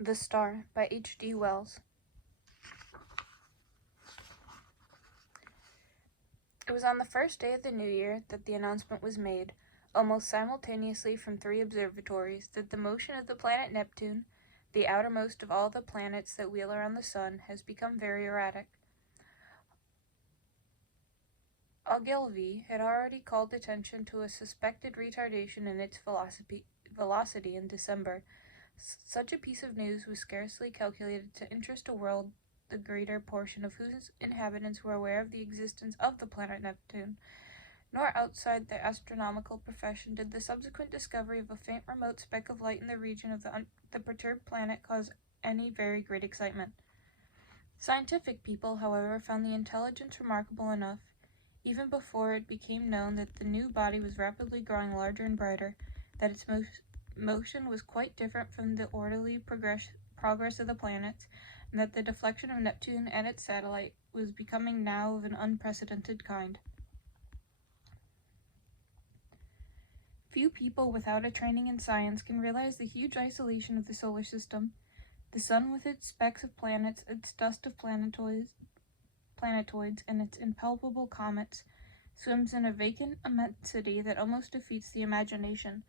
The Star by H.G. Wells. It was on the first day of the new year that the announcement was made, almost simultaneously from 3 observatories, that the motion of the planet Neptune, the outermost of all the planets that wheel around the sun, has become very erratic. Ogilvy had already called attention to a suspected retardation in its velocity in December. Such a piece of news was scarcely calculated to interest a world the greater portion of whose inhabitants were aware of the existence of the planet Neptune, nor outside the astronomical profession did the subsequent discovery of a faint remote speck of light in the region of the perturbed planet cause any very great excitement. Scientific people, however, found the intelligence remarkable enough, even before it became known that the new body was rapidly growing larger and brighter, that its motion was quite different from the orderly progress of the planets, and that the deflection of Neptune and its satellite was becoming now of an unprecedented kind. Few people without a training in science can realize the huge isolation of the solar system. The sun, with its specks of planets, its dust of planetoids, and its impalpable comets, swims in a vacant immensity that almost defeats the imagination.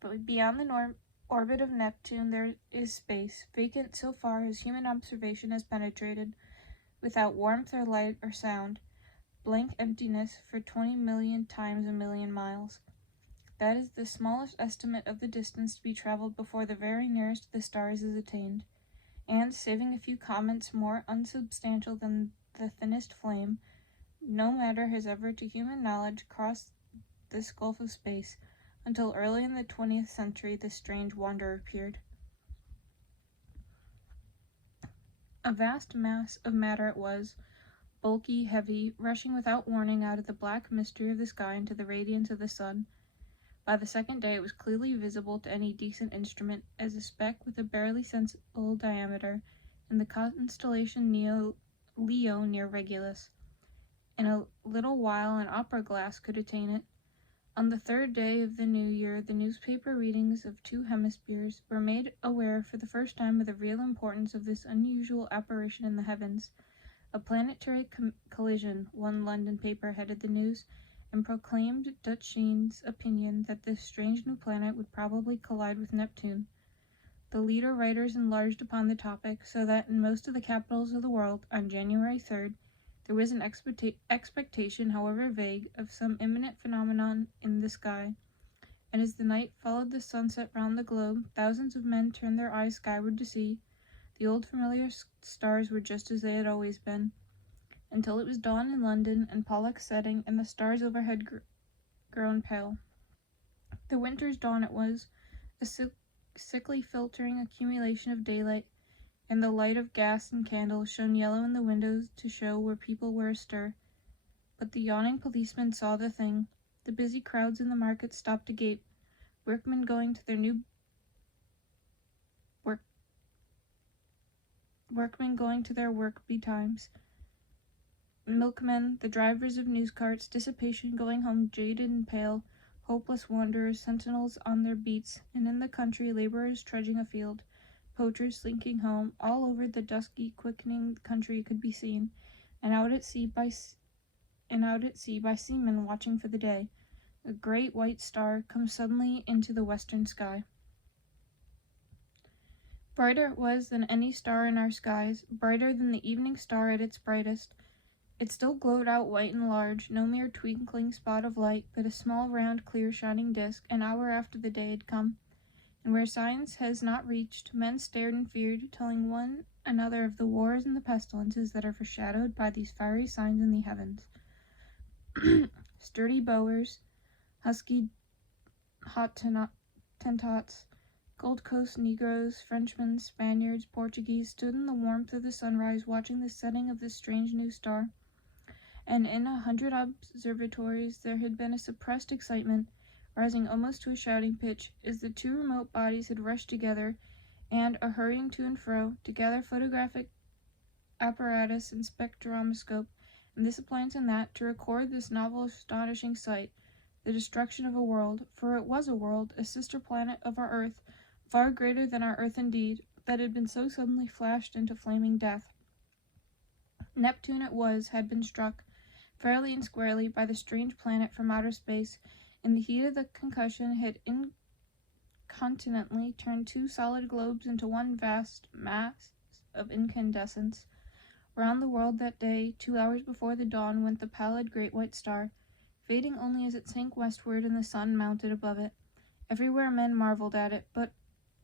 But beyond the orbit of Neptune there is space, vacant so far as human observation has penetrated, without warmth or light or sound, blank emptiness for 20 million times a million miles. That is the smallest estimate of the distance to be traveled before the very nearest of the stars is attained, and, saving a few comets more unsubstantial than the thinnest flame, no matter has ever to human knowledge crossed this gulf of space, until early in the 20th century this strange wanderer appeared. A vast mass of matter it was, bulky, heavy, rushing without warning out of the black mystery of the sky into the radiance of the sun. By the second day it was clearly visible to any decent instrument as a speck with a barely sensible diameter in the constellation Leo near Regulus. In a little while an opera glass could attain it. On the third day of the new year the newspaper readings of 2 hemispheres were made aware for the first time of the real importance of this unusual apparition in the heavens. A planetary collision, one London paper headed the news, and proclaimed Dutschin's opinion that this strange new planet would probably collide with Neptune. The leader writers enlarged upon the topic, so that in most of the capitals of the world, on January 3rd, there was an expectation, however vague, of some imminent phenomenon in the sky, and as the night followed the sunset round the globe, thousands of men turned their eyes skyward to see. The old familiar stars were just as they had always been, until it was dawn in London, and Pollux setting, and the stars overhead grown pale. The winter's dawn it was, a sickly filtering accumulation of daylight, and the light of gas and candles shone yellow in the windows to show where people were astir. But the yawning policemen saw the thing. The busy crowds in the market stopped agape, workmen going to their work betimes, milkmen, the drivers of news carts, dissipation going home jaded and pale, hopeless wanderers, sentinels on their beats, and in the country laborers trudging afield, poachers slinking home. All over the dusky, quickening country could be seen, and out at sea by seamen watching for the day, a great white star come suddenly into the western sky. Brighter it was than any star in our skies, brighter than the evening star at its brightest. It still glowed out white and large, no mere twinkling spot of light, but a small, round, clear, shining disk, an hour after the day had come. And where science has not reached, men stared and feared, telling one another of the wars and the pestilences that are foreshadowed by these fiery signs in the heavens. Sturdy Boers, husky Hottentots, Gold Coast Negroes, Frenchmen, Spaniards, Portuguese stood in the warmth of the sunrise watching the setting of this strange new star. And in 100 observatories there had been a suppressed excitement, rising almost to a shouting pitch, as the 2 remote bodies had rushed together, and, a hurrying to and fro, to gather photographic apparatus and spectroscope, and this appliance and that, to record this novel astonishing sight, the destruction of a world, for it was a world, a sister planet of our Earth, far greater than our Earth indeed, that had been so suddenly flashed into flaming death. Neptune it was had been struck, fairly and squarely, by the strange planet from outer space, and the heat of the concussion had incontinently turned two solid globes into one vast mass of incandescence. Round the world that day, 2 hours before the dawn, went the pallid great white star, fading only as it sank westward and the sun mounted above it. Everywhere men marveled at it, but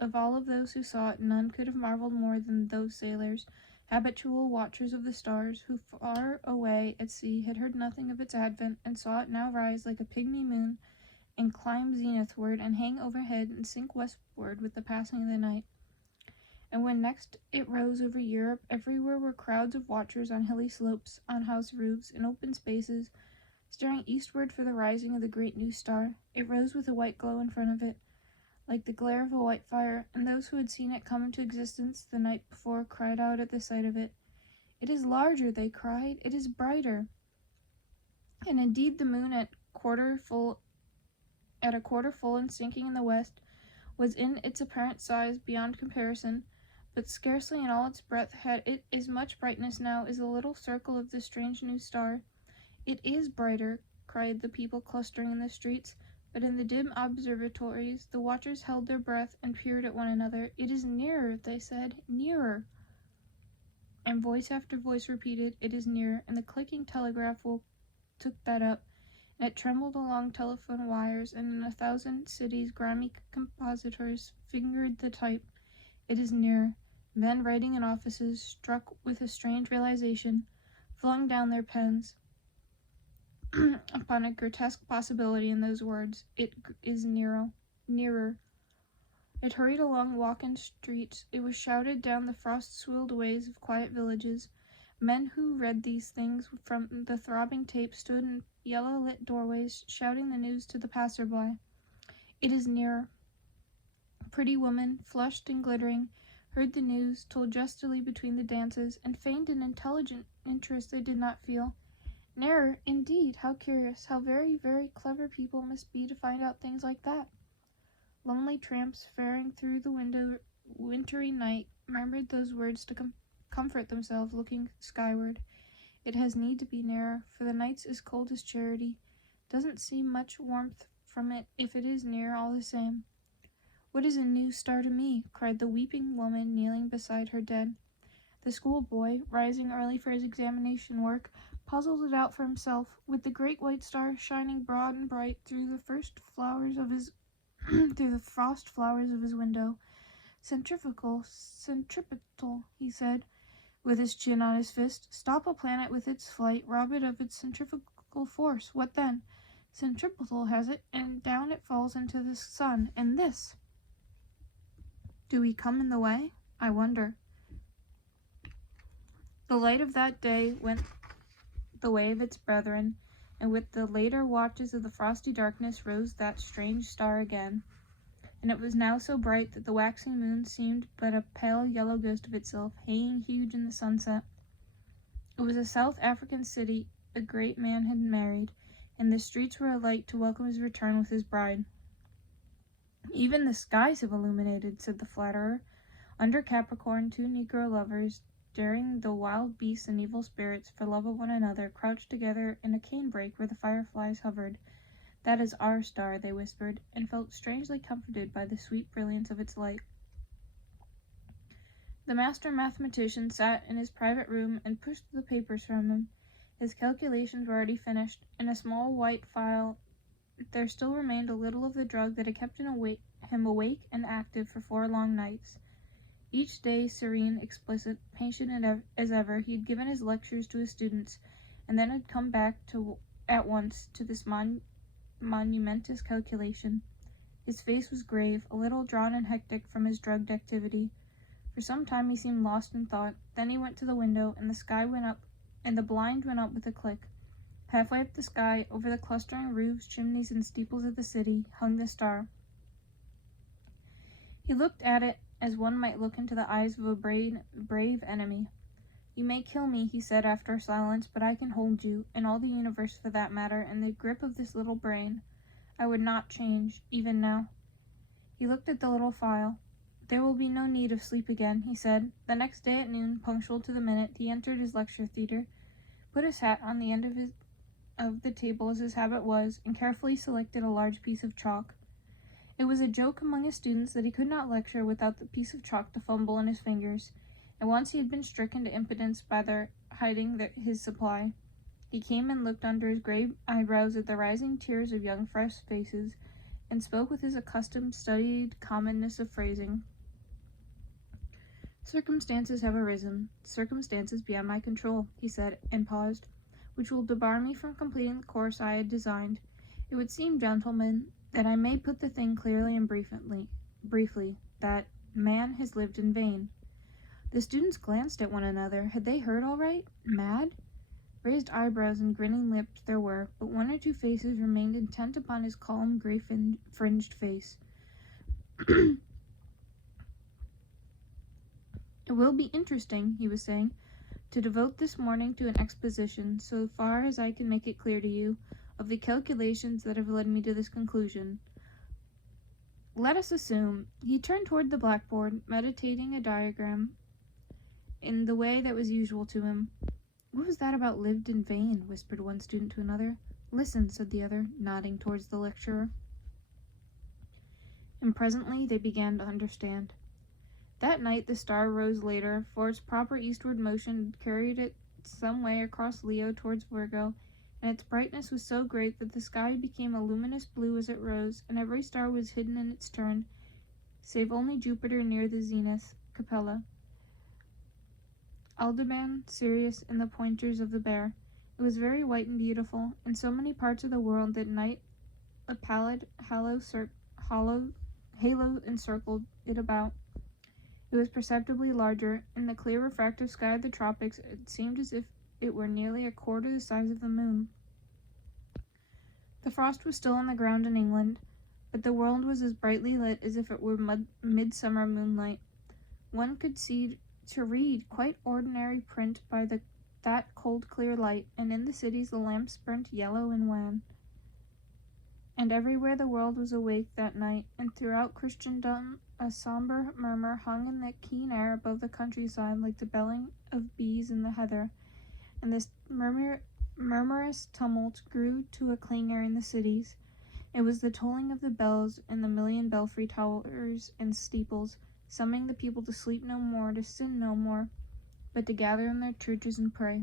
of all of those who saw it, none could have marveled more than those sailors, habitual watchers of the stars, who far away at sea had heard nothing of its advent, and saw it now rise like a pygmy moon, and climb zenithward, and hang overhead, and sink westward with the passing of the night. And when next it rose over Europe, everywhere were crowds of watchers on hilly slopes, on house roofs, in open spaces, staring eastward for the rising of the great new star. It rose with a white glow in front of it, like the glare of a white fire, and those who had seen it come into existence the night before cried out at the sight of it. "It is larger," they cried. "It is brighter." And indeed the moon at a quarter full and sinking in the west was in its apparent size beyond comparison, but scarcely in all its breadth had it as much brightness now as the little circle of the strange new star. "It is brighter," cried the people clustering in the streets, but in the dim observatories the watchers held their breath and peered at one another. "It is nearer," they said, "nearer." And voice after voice repeated, "It is near," and the clicking telegraph took that up, and it trembled along telephone wires, and in 1,000 cities grimy compositors fingered the type. "It is near." Men writing in offices, struck with a strange realization, flung down their pens upon a grotesque possibility in those words. It is nearer. It hurried along walk-in streets. It was shouted down the frost-swilled ways of quiet villages. Men who read these things from the throbbing tape stood in yellow-lit doorways, shouting the news to the passer-by. "It is nearer." Pretty women, flushed and glittering, heard the news, told jestily between the dances, and feigned an intelligent interest they did not feel. Nearer, indeed! How curious! How very, very clever people must be to find out things like that! Lonely tramps faring through the wintry night murmured those words to comfort themselves, looking skyward. It has need to be nearer, for the night's as cold as charity. Doesn't seem much warmth from it if it is near all the same. "What is a new star to me?" cried the weeping woman kneeling beside her dead. The schoolboy, rising early for his examination work, puzzled it out for himself, with the great white star shining broad and bright through the frost flowers of his window. Centripetal, he said, with his chin on his fist. "Stop a planet with its flight, rob it of its centrifugal force. What then? Centripetal has it, and down it falls into the sun. And this! Do we come in the way? I wonder." The light of that day went the way of its brethren, and with the later watches of the frosty darkness rose that strange star again, and it was now so bright that the waxing moon seemed but a pale yellow ghost of itself, hanging huge in the sunset. It was a South African city a great man had married, and the streets were alight to welcome his return with his bride. "Even the skies have illuminated," said the flatterer. Under Capricorn, two Negro lovers, daring the wild beasts and evil spirits for love of one another, crouched together in a canebrake where the fireflies hovered. "That is our star," they whispered, and felt strangely comforted by the sweet brilliance of its light. The master mathematician sat in his private room and pushed the papers from him. His calculations were already finished. In a small white phial there still remained a little of the drug that had kept him awake and active for 4 long nights. Each day, serene, explicit, patient as ever, he had given his lectures to his students, and then had come back at once to this monumentous calculation. His face was grave, a little drawn and hectic from his drugged activity. For some time he seemed lost in thought. Then he went to the window, and the blind went up with a click. Halfway up the sky, over the clustering roofs, chimneys, and steeples of the city, hung the star. He looked at it as one might look into the eyes of a brave enemy. "You may kill me," he said after a silence, "but I can hold you, and all the universe for that matter, in the grip of this little brain. I would not change, even now." He looked at the little phial. There will be no need of sleep again, he said. The next day at noon, punctual to the minute, he entered his lecture theatre, put his hat on the end of the table as his habit was, and carefully selected a large piece of chalk. It was a joke among his students that he could not lecture without the piece of chalk to fumble in his fingers, and once he had been stricken to impotence by their hiding his supply. He came and looked under his grey eyebrows at the rising tiers of young fresh faces, and spoke with his accustomed studied commonness of phrasing. Circumstances have arisen, circumstances beyond my control, he said, and paused, which will debar me from completing the course I had designed. It would seem, gentlemen, that I may put the thing clearly and briefly, that man has lived in vain. The students glanced at one another. Had they heard all right? Mad? Raised eyebrows and grinning lips there were, but one or two faces remained intent upon his calm, gray-fringed face. It will be interesting, he was saying, to devote this morning to an exposition, so far as I can make it clear to you, of the calculations that have led me to this conclusion. Let us assume, he turned toward the blackboard, meditating a diagram in the way that was usual to him. What was that about lived in vain? Whispered one student to another. Listen, said the other, nodding towards the lecturer. And presently they began to understand. That night the star rose later, for its proper eastward motion had carried it some way across Leo towards Virgo, and its brightness was so great that the sky became a luminous blue as it rose, and every star was hidden in its turn, save only Jupiter near the zenith, Capella, Aldebaran, Sirius, and the pointers of the Bear. It was very white and beautiful, in so many parts of the world that night a pallid halo encircled it about. It was perceptibly larger. In the clear refractive sky of the tropics, it seemed as if it were nearly a quarter the size of the moon. The frost was still on the ground in England, but the world was as brightly lit as if it were midsummer moonlight. One could see to read quite ordinary print by that cold clear light, and in the cities the lamps burnt yellow and wan. And everywhere the world was awake that night, and throughout Christendom a sombre murmur hung in the keen air above the countryside like the belling of bees in the heather, and this murmurous tumult grew to a clangor in the cities. It was the tolling of the bells in the million belfry towers and steeples, summoning the people to sleep no more, to sin no more, but to gather in their churches and pray.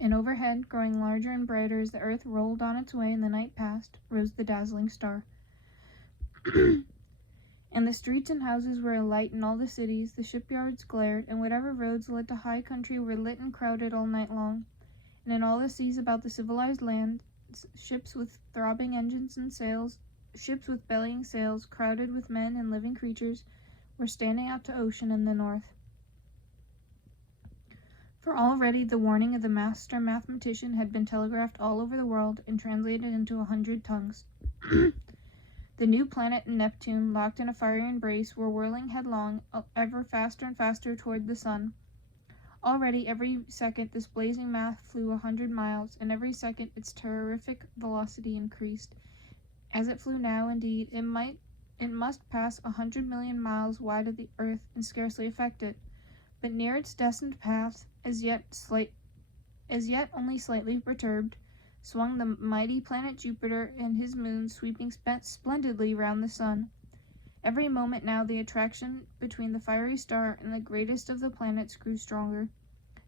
And overhead, growing larger and brighter as the earth rolled on its way and the night passed, rose the dazzling star. And the streets and houses were alight in all the cities, the shipyards glared, and whatever roads led to high country were lit and crowded all night long. And in all the seas about the civilized land, ships with throbbing engines and sails, ships with bellying sails, crowded with men and living creatures, were standing out to ocean in the north. For already the warning of the master mathematician had been telegraphed all over the world and translated into 100 tongues. The new planet and Neptune, locked in a fiery embrace, were whirling headlong, ever faster and faster toward the sun. Already, every second, this blazing mass flew 100 miles, and every second its terrific velocity increased. As it flew now, indeed, it must pass 100 million miles wide of the earth and scarcely affect it. But near its destined path, as yet only slightly perturbed, swung the mighty planet Jupiter and his moons, sweeping splendidly round the sun. Every moment now the attraction between the fiery star and the greatest of the planets grew stronger,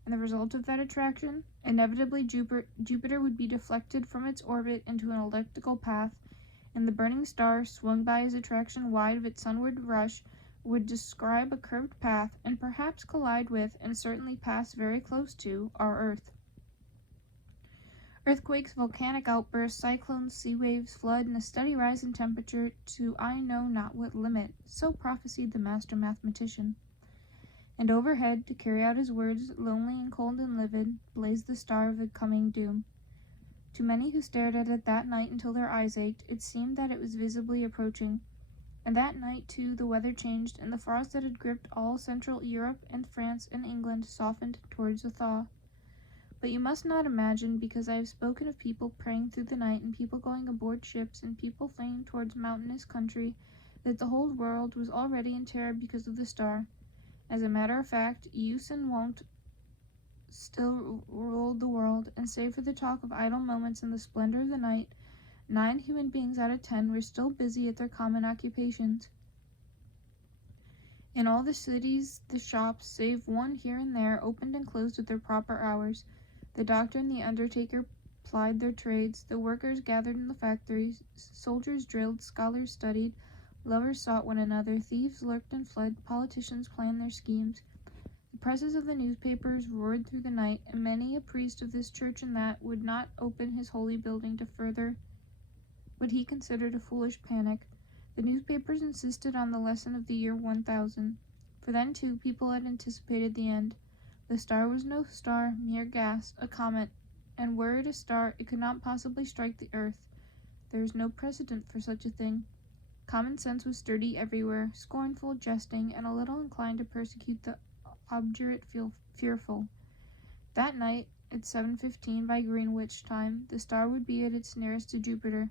and the result of that attraction, inevitably Jupiter would be deflected from its orbit into an elliptical path, and the burning star, swung by his attraction wide of its sunward rush, would describe a curved path, and perhaps collide with, and certainly pass very close to, our Earth. Earthquakes, volcanic outbursts, cyclones, sea waves, flood, and a steady rise in temperature to I know not what limit, so prophesied the master mathematician. And overhead, to carry out his words, lonely and cold and livid, blazed the star of the coming doom. To many who stared at it that night until their eyes ached, it seemed that it was visibly approaching. And that night, too, the weather changed, and the frost that had gripped all Central Europe and France and England softened towards a thaw. But you must not imagine, because I have spoken of people praying through the night, and people going aboard ships, and people fleeing towards mountainous country, that the whole world was already in terror because of the star. As a matter of fact, use and wont still ruled the world, and save for the talk of idle moments in the splendor of the night, 9 human beings out of 10 were still busy at their common occupations. In all the cities, the shops, save one here and there, opened and closed at their proper hours. The doctor and the undertaker plied their trades, the workers gathered in the factories, soldiers drilled, scholars studied, lovers sought one another, thieves lurked and fled, politicians planned their schemes. The presses of the newspapers roared through the night, and many a priest of this church and that would not open his holy building to further what he considered a foolish panic. The newspapers insisted on the lesson of the year 1000, for then too people had anticipated the end. The star was no star, mere gas, a comet, and were it a star, it could not possibly strike the earth. There is no precedent for such a thing. Common sense was sturdy everywhere, scornful, jesting, and a little inclined to persecute the obdurate fearful. That night, at 7:15 by Greenwich time, the star would be at its nearest to Jupiter.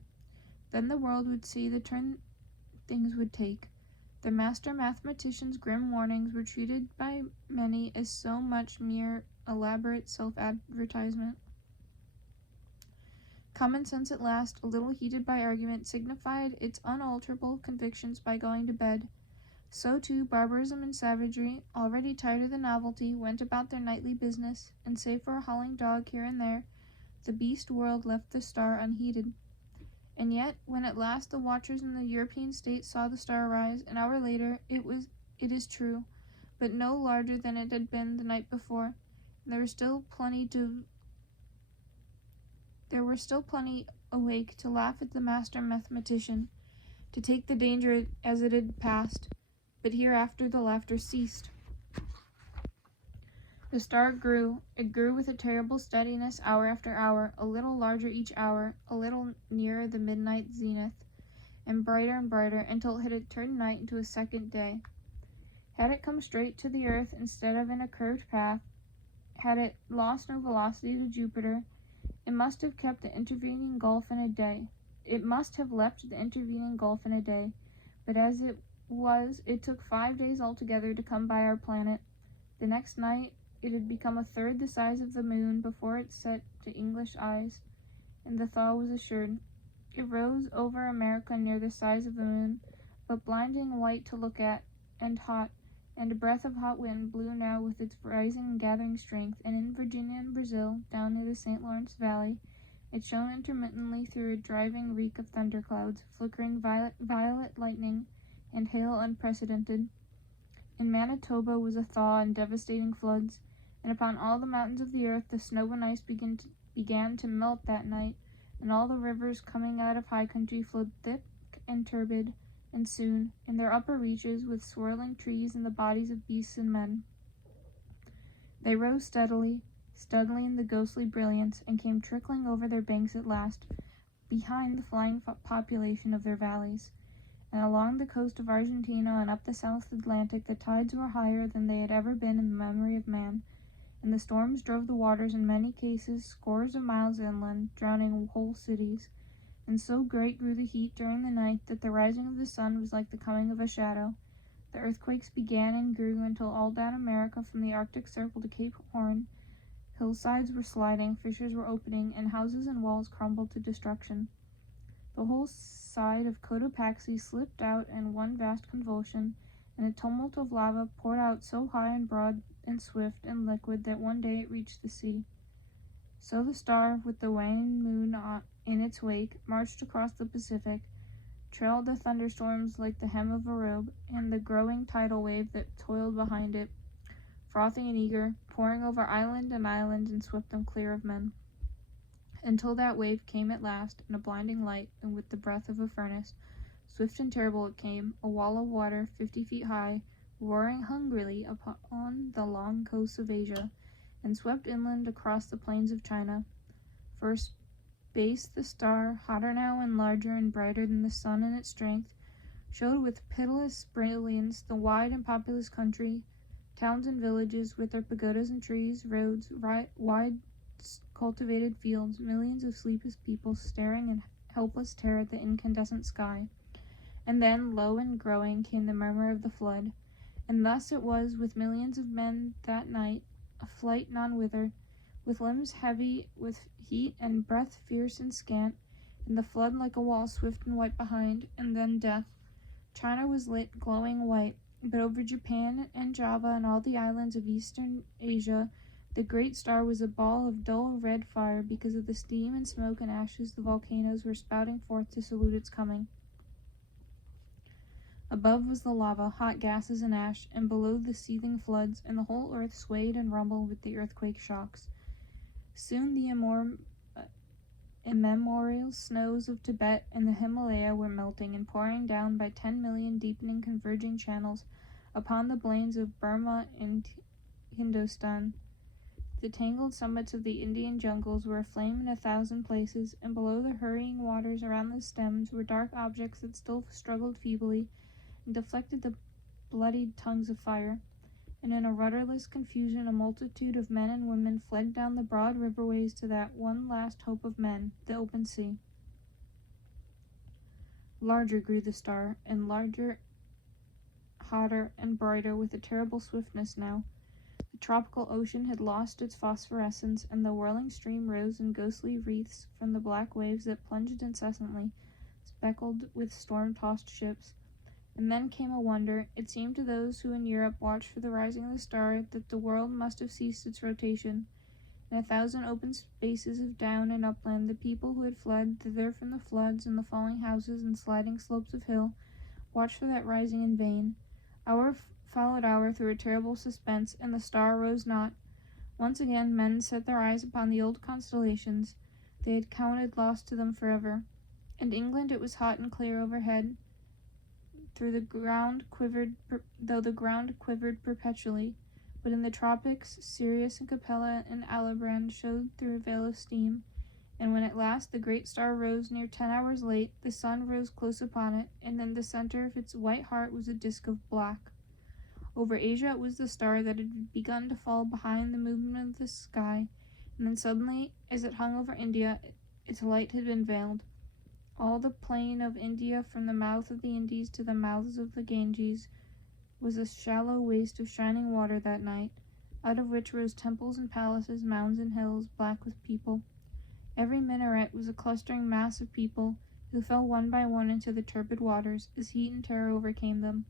Then the world would see the turn things would take. The master mathematician's grim warnings were treated by many as so much mere elaborate self-advertisement. Common sense at last, a little heated by argument, signified its unalterable convictions by going to bed. So too barbarism and savagery, already tired of the novelty, went about their nightly business, and save for a howling dog here and there, the beast world left the star unheeded. And yet, when at last the watchers in the European states saw the star rise, an hour later, it is true, but no larger than it had been the night before. And there were still plenty awake to laugh at the master mathematician, to take the danger as it had passed. But hereafter the laughter ceased. The star grew. It grew with a terrible steadiness hour after hour, a little larger each hour, a little nearer the midnight zenith, and brighter, until it had turned night into a second day. Had it come straight to the earth instead of in a curved path, had it lost no velocity to Jupiter, it must have kept the intervening gulf in a day. It must have left the intervening gulf in a day. But as it was, it took 5 days altogether to come by our planet. The next night, it had become a third the size of the moon before it set to English eyes, and the thaw was assured. It rose over America near the size of the moon, but blinding white to look at, and hot, and a breath of hot wind blew now with its rising and gathering strength, and in Virginia and Brazil, down near the St. Lawrence Valley, it shone intermittently through a driving reek of thunderclouds, flickering violet lightning, and hail unprecedented. In Manitoba was a thaw and devastating floods, and upon all the mountains of the earth the snow and ice began to melt that night, and all the rivers coming out of high country flowed thick and turbid, and soon, in their upper reaches, with swirling trees and the bodies of beasts and men. They rose steadily in the ghostly brilliance, and came trickling over their banks at last, behind the flying population of their valleys. And along the coast of Argentina and up the South Atlantic the tides were higher than they had ever been in the memory of man, and the storms drove the waters in many cases scores of miles inland, drowning whole cities. And so great grew the heat during the night that the rising of the sun was like the coming of a shadow. The earthquakes began and grew until all down America from the Arctic Circle to Cape Horn, hillsides were sliding, fissures were opening, and houses and walls crumbled to destruction. The whole side of Cotopaxi slipped out in one vast convulsion, and a tumult of lava poured out so high and broad and swift and liquid that one day it reached the sea. So the star, with the waning moon in its wake, marched across the Pacific, trailed the thunderstorms like the hem of a robe, and the growing tidal wave that toiled behind it, frothing and eager, pouring over island and swept them clear of men. Until that wave came at last, in a blinding light, and with the breath of a furnace. Swift and terrible it came, a wall of water 50 feet high, roaring hungrily upon the long coasts of Asia, and swept inland across the plains of China. For a space the star, hotter now and larger and brighter than the sun in its strength, showed with pitiless brilliance the wide and populous country, towns and villages with their pagodas and trees, roads, wide cultivated fields, millions of sleepless people staring in helpless terror at the incandescent sky. And then, low and growing, came the murmur of the flood. And thus it was with millions of men that night, a flight none whither, with limbs heavy with heat and breath fierce and scant, and the flood like a wall swift and white behind, and then death. China was lit, glowing white, but over Japan and Java and all the islands of eastern Asia, the great star was a ball of dull red fire because of the steam and smoke and ashes the volcanoes were spouting forth to salute its coming. Above was the lava, hot gases and ash, and below the seething floods, and the whole earth swayed and rumbled with the earthquake shocks. Soon the immemorial snows of Tibet and the Himalaya were melting and pouring down by 10 million deepening converging channels upon the plains of Burma and Hindustan. The tangled summits of the Indian jungles were aflame in 1,000 places, and below the hurrying waters around the stems were dark objects that still struggled feebly and deflected the bloodied tongues of fire. And in a rudderless confusion a multitude of men and women fled down the broad riverways to that one last hope of men, the open sea. Larger grew the star, and larger, hotter, and brighter with a terrible swiftness now. The tropical ocean had lost its phosphorescence, and the whirling stream rose in ghostly wreaths from the black waves that plunged incessantly, speckled with storm-tossed ships. And then came a wonder. It seemed to those who in Europe watched for the rising of the star that the world must have ceased its rotation. In 1,000 open spaces of down and upland, the people who had fled thither from the floods and the falling houses and sliding slopes of hill watched for that rising in vain. Hour followed hour through a terrible suspense, and the star rose not. Once again men set their eyes upon the old constellations. They had counted lost to them forever. In England it was hot and clear overhead, though the ground quivered perpetually, but in the tropics Sirius and Capella and Aldebaran showed through a veil of steam, and when at last the great star rose near 10 hours late, the sun rose close upon it, and in the center of its white heart was a disk of black. Over Asia it was the star that had begun to fall behind the movement of the sky, and then suddenly, as it hung over India, its light had been veiled. All the plain of India, from the mouth of the Indus to the mouths of the Ganges, was a shallow waste of shining water that night, out of which rose temples and palaces, mounds and hills, black with people. Every minaret was a clustering mass of people, who fell one by one into the turbid waters, as heat and terror overcame them.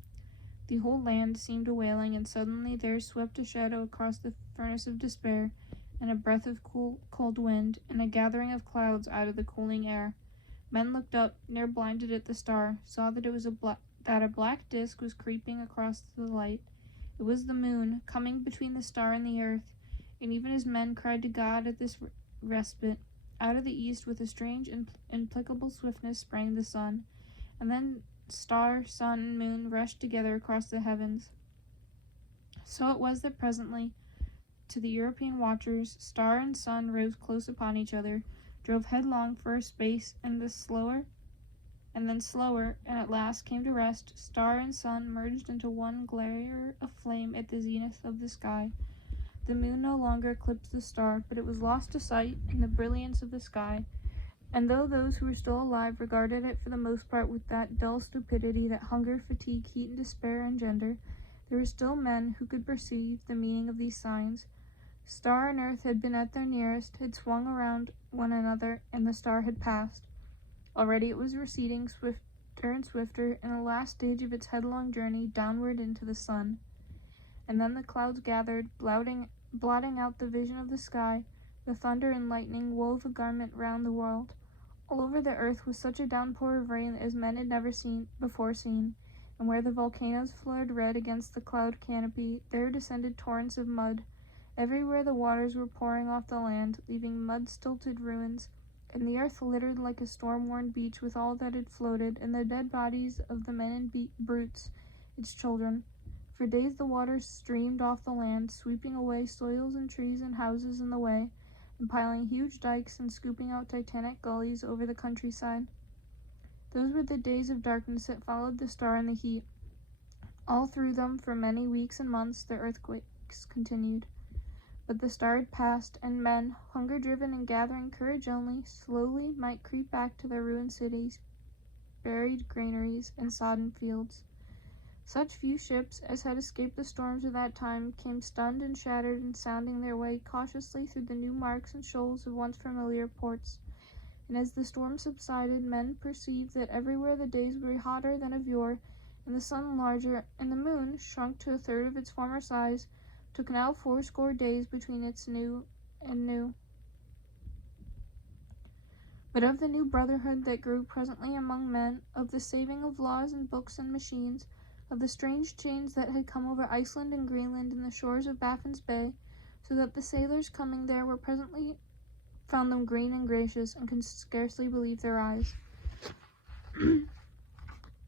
The whole land seemed a wailing, and suddenly there swept a shadow across the furnace of despair, and a breath of cold wind, and a gathering of clouds out of the cooling air. Men looked up, near blinded at the star, saw that it was that a black disk was creeping across the light. It was the moon, coming between the star and the earth, and even as men cried to God at this respite, out of the east with a strange, implicable swiftness sprang the sun, and then star, sun, and moon rushed together across the heavens. So it was that presently, to the European watchers, star and sun rose close upon each other, drove headlong for a space, and then slower, and at last came to rest. Star and sun merged into one glare of flame at the zenith of the sky. The moon no longer eclipsed the star, but it was lost to sight in the brilliance of the sky, and though those who were still alive regarded it for the most part with that dull stupidity that hunger, fatigue, heat, and despair engender, there were still men who could perceive the meaning of these signs. Star and earth had been at their nearest, had swung around one another, and the star had passed. Already it was receding swifter and swifter in the last stage of its headlong journey downward into the sun. And then the clouds gathered, blotting out the vision of the sky. The thunder and lightning wove a garment round the world. All over the earth was such a downpour of rain as men had never before seen, and where the volcanoes flared red against the cloud canopy, there descended torrents of mud. Everywhere the waters were pouring off the land, leaving mud-stilted ruins, and the earth littered like a storm-worn beach with all that had floated, and the dead bodies of the men and brutes, its children. For days the waters streamed off the land, sweeping away soils and trees and houses in the way, and piling huge dikes and scooping out titanic gullies over the countryside. Those were the days of darkness that followed the star and the heat. All through them, for many weeks and months, the earthquakes continued. But the star had passed, and men, hunger-driven and gathering courage only, slowly might creep back to their ruined cities, buried granaries, and sodden fields. Such few ships as had escaped the storms of that time came stunned and shattered and sounding their way cautiously through the new marks and shoals of once familiar ports. And as the storm subsided, men perceived that everywhere the days grew hotter than of yore, and the sun larger, and the moon, shrunk to a third of its former size, took now 80 days between its new and new. But of the new brotherhood that grew presently among men, of the saving of laws and books and machines, of the strange change that had come over Iceland and Greenland and the shores of Baffin's Bay, so that the sailors coming there were presently found them green and gracious, and could scarcely believe their eyes.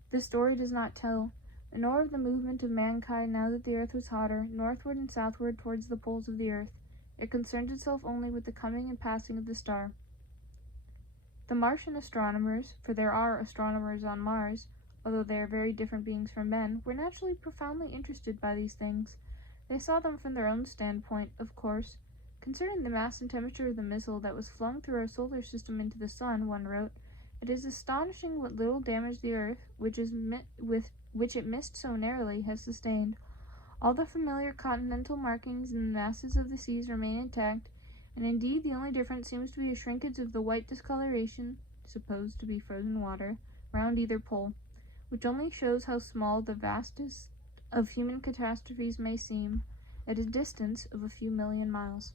This story does not tell, nor of the movement of mankind now that the earth was hotter, northward and southward towards the poles of the earth. It concerns itself only with the coming and passing of the star. The Martian astronomers, for there are astronomers on Mars, although they are very different beings from men, were naturally profoundly interested by these things. They saw them from their own standpoint, of course. Concerning the mass and temperature of the missile that was flung through our solar system into the sun, one wrote, "It is astonishing what little damage the earth, which it missed so narrowly, has sustained. All the familiar continental markings and the masses of the seas remain intact, and indeed the only difference seems to be a shrinkage of the white discoloration, supposed to be frozen water, round either pole, which only shows how small the vastest of human catastrophes may seem, at a distance of a few million miles."